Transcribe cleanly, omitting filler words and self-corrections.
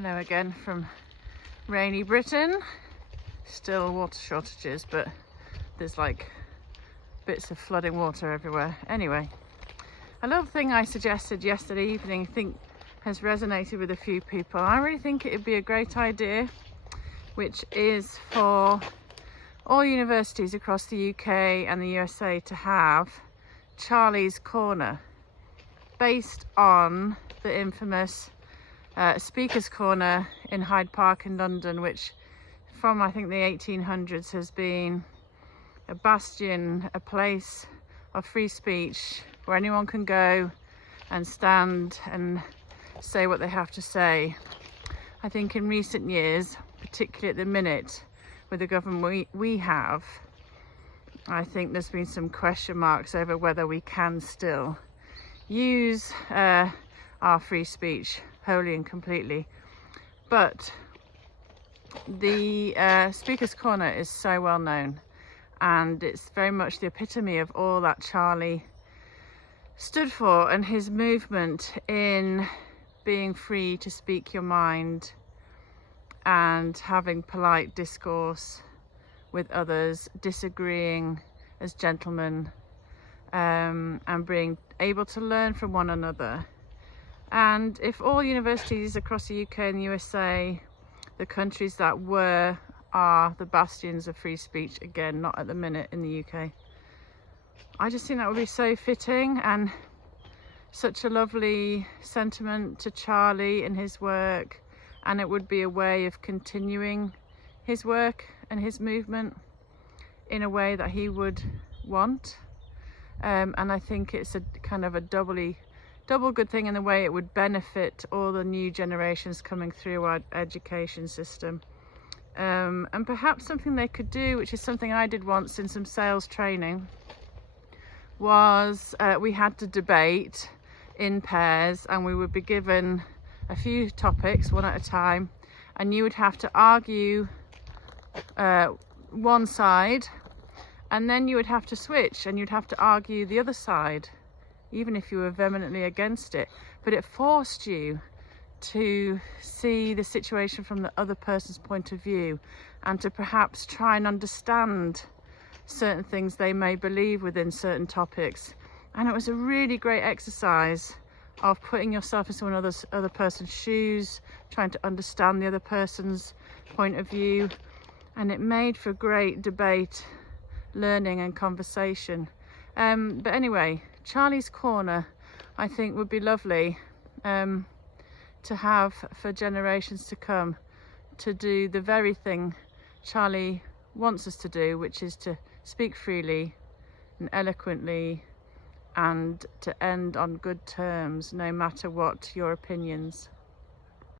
Hello again from rainy Britain. Still water shortages, but there's like bits of flooding water everywhere. Anyway, a little thing I suggested yesterday evening, I think has resonated with a few people. I really think it would be a great idea, which is for all universities across the UK and the USA to have Charlie's Corner, based on the infamous Speaker's Corner in Hyde Park in London, which from I think the 1800s has been a bastion, a place of free speech where anyone can go and stand and say what they have to say. I think in recent years, particularly at the minute with the government we have, I think there's been some question marks over whether we can still use our free speech wholly and completely. But the Speaker's Corner is so well known, and it's very much the epitome of all that Charlie stood for, and his movement in being free to speak your mind and having polite discourse with others, disagreeing as gentlemen, and being able to learn from one another. And if all universities across the UK and the USA, the countries that are the bastions of free speech, again, not at the minute in the UK, I just think that would be so fitting and such a lovely sentiment to Charlie and his work, and it would be a way of continuing his work and his movement in a way that he would want. And I think it's a kind of a double good thing in the way it would benefit all the new generations coming through our education system. And perhaps something they could do, which is something I did once in some sales training, was we had to debate in pairs, and we would be given a few topics one at a time, and you would have to argue one side, and then you would have to switch and you'd have to argue the other side, even if you were vehemently against it. But it forced you to see the situation from the other person's point of view, and to perhaps try and understand certain things they may believe within certain topics. And it was a really great exercise of putting yourself in someone other person's shoes, trying to understand the other person's point of view, and it made for great debate, learning and conversation. But anyway, Charlie's Corner I think would be lovely to have for generations to come, to do the very thing Charlie wants us to do, which is to speak freely and eloquently, and to end on good terms no matter what your opinions.